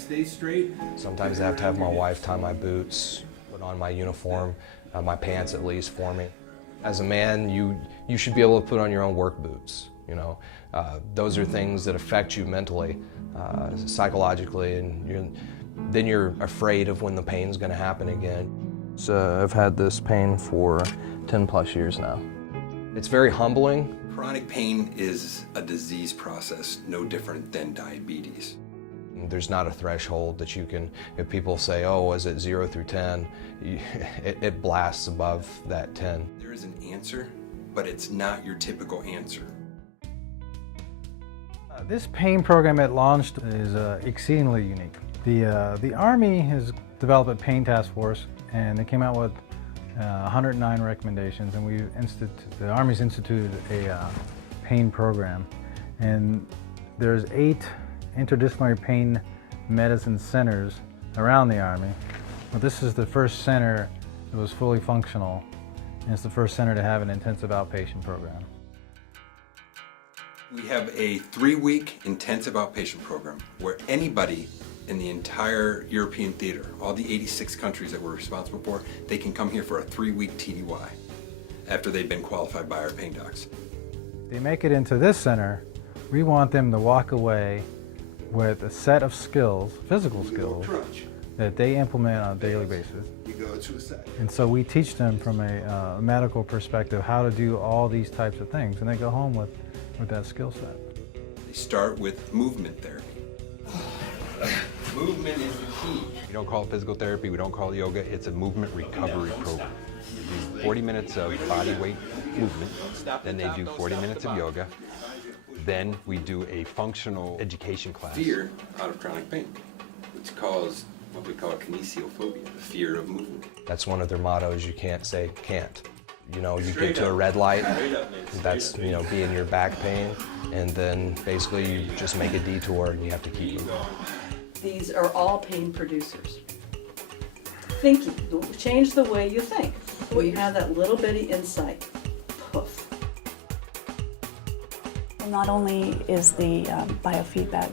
stays straight. Sometimes I have to have my wife tie my boots, put on my uniform, my pants at least for me. As a man, you should be able to put on your own work boots. You know, those are things that affect you mentally, psychologically, and then you're afraid of when the pain's going to happen again. So I've had this pain for 10 plus years now. It's very humbling. Chronic pain is a disease process no different than diabetes. There's not a threshold that you can, if people say, oh, is it 0 through 10, it blasts above that 10. There is an answer, but it's not your typical answer. This pain program it launched is exceedingly unique. The Army has developed a pain task force, and they came out with 109 recommendations, and the Army's instituted a pain program. And there's 8 interdisciplinary pain medicine centers around the Army. But this is the first center that was fully functional, and it's the first center to have an intensive outpatient program. We have a 3-week intensive outpatient program where anybody in the entire European theater, all the 86 countries that we're responsible for, they can come here for a 3-week TDY after they've been qualified by our pain docs. They make it into this center, we want them to walk away with a set of skills, physical skills, that they implement on a daily basis. And so we teach them from a medical perspective how to do all these types of things, and they go home with that skill set. They start with movement therapy. Movement is the key. We don't call it physical therapy, we don't call it yoga, it's a movement recovery program. We do 40 minutes of body weight movement, then they do 40 minutes of yoga, then we do a functional education class. Fear out of chronic pain, which causes what we call kinesiophobia, the fear of movement. That's one of their mottos. You can't say can't. You know, you get to a red light, that's, you know, be in your back pain, and then basically you just make a detour and you have to keep moving. These are all pain producers. Thinking, change the way you think. When you have that little bitty insight, poof. Well, not only is the biofeedback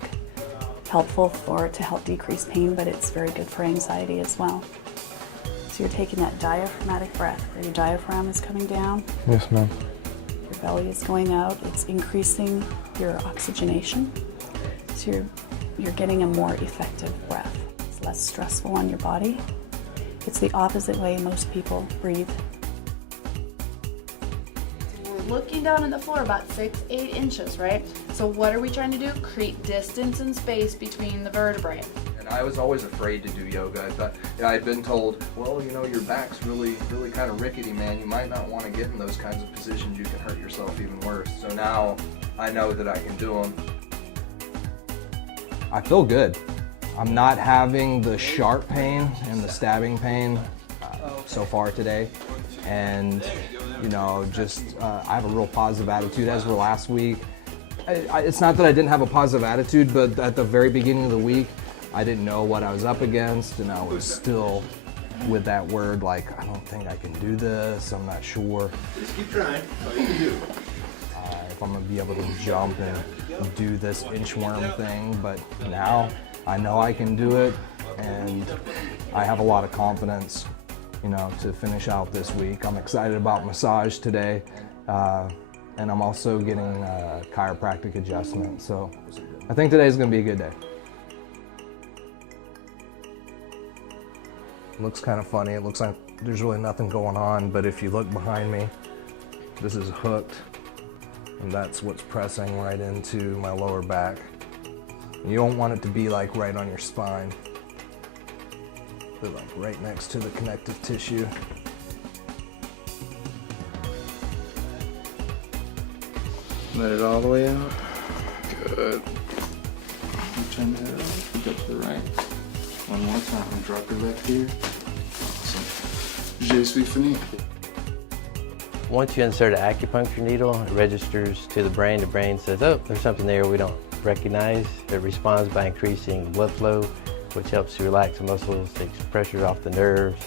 helpful to help decrease pain, but it's very good for anxiety as well. So you're taking that diaphragmatic breath, where your diaphragm is coming down. Yes, ma'am. Your belly is going out. It's increasing your oxygenation. So you're getting a more effective breath. It's less stressful on your body. It's the opposite way most people breathe. We're looking down on the floor about 6-8 inches, right? So what are we trying to do? Create distance and space between the vertebrae. And I was always afraid to do yoga. I thought, I'd been told, well, you know, your back's really kind of rickety, man. You might not want to get in those kinds of positions. You can hurt yourself even worse. So now I know that I can do them. I feel good. I'm not having the sharp pain and the stabbing pain so far today. And, you know, I have a real positive attitude as for last week. It's not that I didn't have a positive attitude, but at the very beginning of the week, I didn't know what I was up against, and I was still with that word, like, I don't think I can do this, I'm not sure. Just keep trying, that's all you can do. If I'm gonna be able to jump and do this inchworm thing, but now I know I can do it, and I have a lot of confidence, you know, to finish out this week. I'm excited about massage today, and I'm also getting a chiropractic adjustment, so I think today's gonna be a good day. It looks kind of funny. It looks like there's really nothing going on, but if you look behind me, this is hooked, and that's what's pressing right into my lower back. And you don't want it to be like right on your spine, but like right next to the connective tissue. Let it all the way out. Good. Turn that out. Look up to the right. One more time. Drop your left here. Awesome. Je suis fini. Once you insert an acupuncture needle, it registers to the brain. The brain says, oh, there's something there we don't recognize. It responds by increasing blood flow, which helps to relax the muscles, takes pressure off the nerves,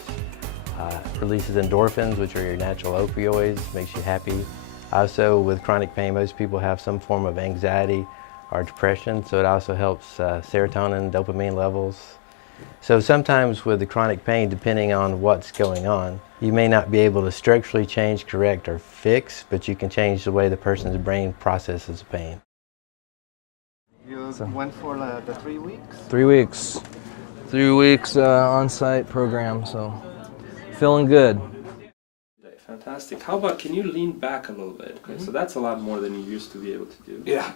releases endorphins, which are your natural opioids, makes you happy. Also, with chronic pain, most people have some form of anxiety our depression, so it also helps serotonin, dopamine levels. So sometimes with the chronic pain, depending on what's going on, you may not be able to structurally change, correct, or fix, but you can change the way the person's brain processes pain. You went for the 3 weeks? 3 weeks. 3 weeks on-site program, so feeling good. Fantastic. How about, can you lean back a little bit? Okay, so that's a lot more than you used to be able to do. Yeah.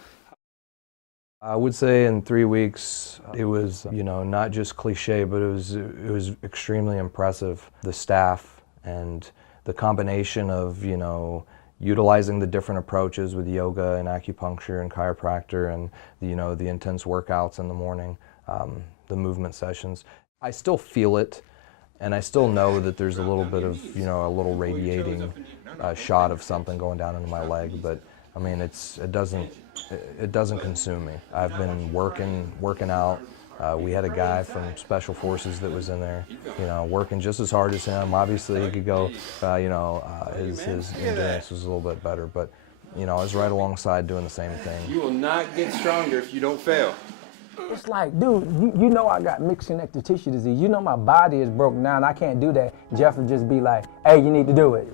I would say in 3 weeks, it was, you know, not just cliche, but it was extremely impressive. The staff and the combination of, you know, utilizing the different approaches with yoga and acupuncture and chiropractor and, you know, the intense workouts in the morning, the movement sessions. I still feel it, and I still know that there's a little bit of, you know, a little radiating shot of something going down into my leg, but I mean, it doesn't consume me. I've been working out. We had a guy from Special Forces that was in there, you know, working just as hard as him. Obviously, he could go, you know, his endurance was a little bit better, but, you know, I was right alongside doing the same thing. You will not get stronger if you don't fail. It's like, dude, you know I got mixed connective tissue disease. You know my body is broken down. I can't do that. Jeff would just be like, hey, you need to do it.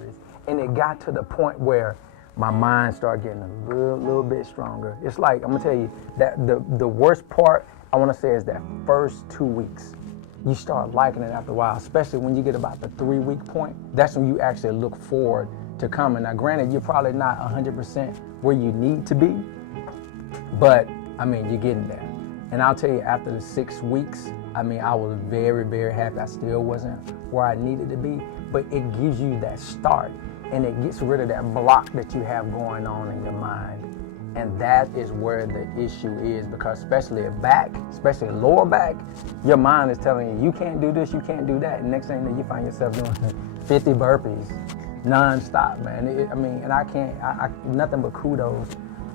And it got to the point where my mind started getting a little bit stronger. It's like, I'm gonna tell you, that the worst part, I wanna say, is that first 2 weeks. You start liking it after a while, especially when you get about the 3 week point. That's when you actually look forward to coming. Now granted, you're probably not 100% where you need to be, but I mean, you're getting there. And I'll tell you, after the 6 weeks, I mean, I was very, very happy. I still wasn't where I needed to be, but it gives you that start, and it gets rid of that block that you have going on in your mind. And that is where the issue is, because especially back, especially lower back, your mind is telling you, you can't do this, you can't do that. And next thing that you find yourself doing 50 burpees non-stop, man. I mean, and I nothing but kudos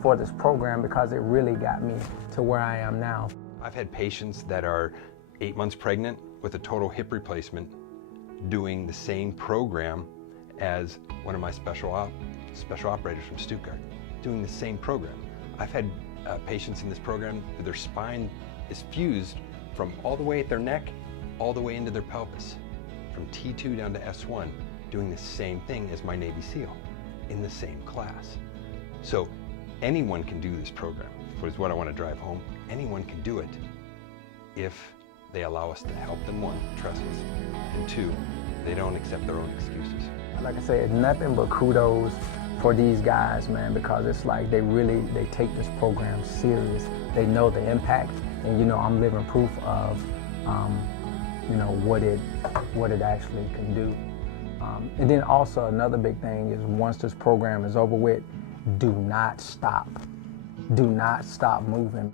for this program, because it really got me to where I am now. I've had patients that are 8 months pregnant with a total hip replacement doing the same program as one of my special operators from Stuttgart, doing the same program. I've had patients in this program where their spine is fused from all the way at their neck, all the way into their pelvis, from T2 down to S1, doing the same thing as my Navy SEAL in the same class. So anyone can do this program, is what I want to drive home. Anyone can do it if they allow us to help them, one, trust us, and two, they don't accept their own excuses. Like I said, nothing but kudos for these guys, man, because it's like they take this program serious. They know the impact, and you know, I'm living proof of, you know, what it actually can do. And then also another big thing is, once this program is over with, do not stop. Do not stop moving.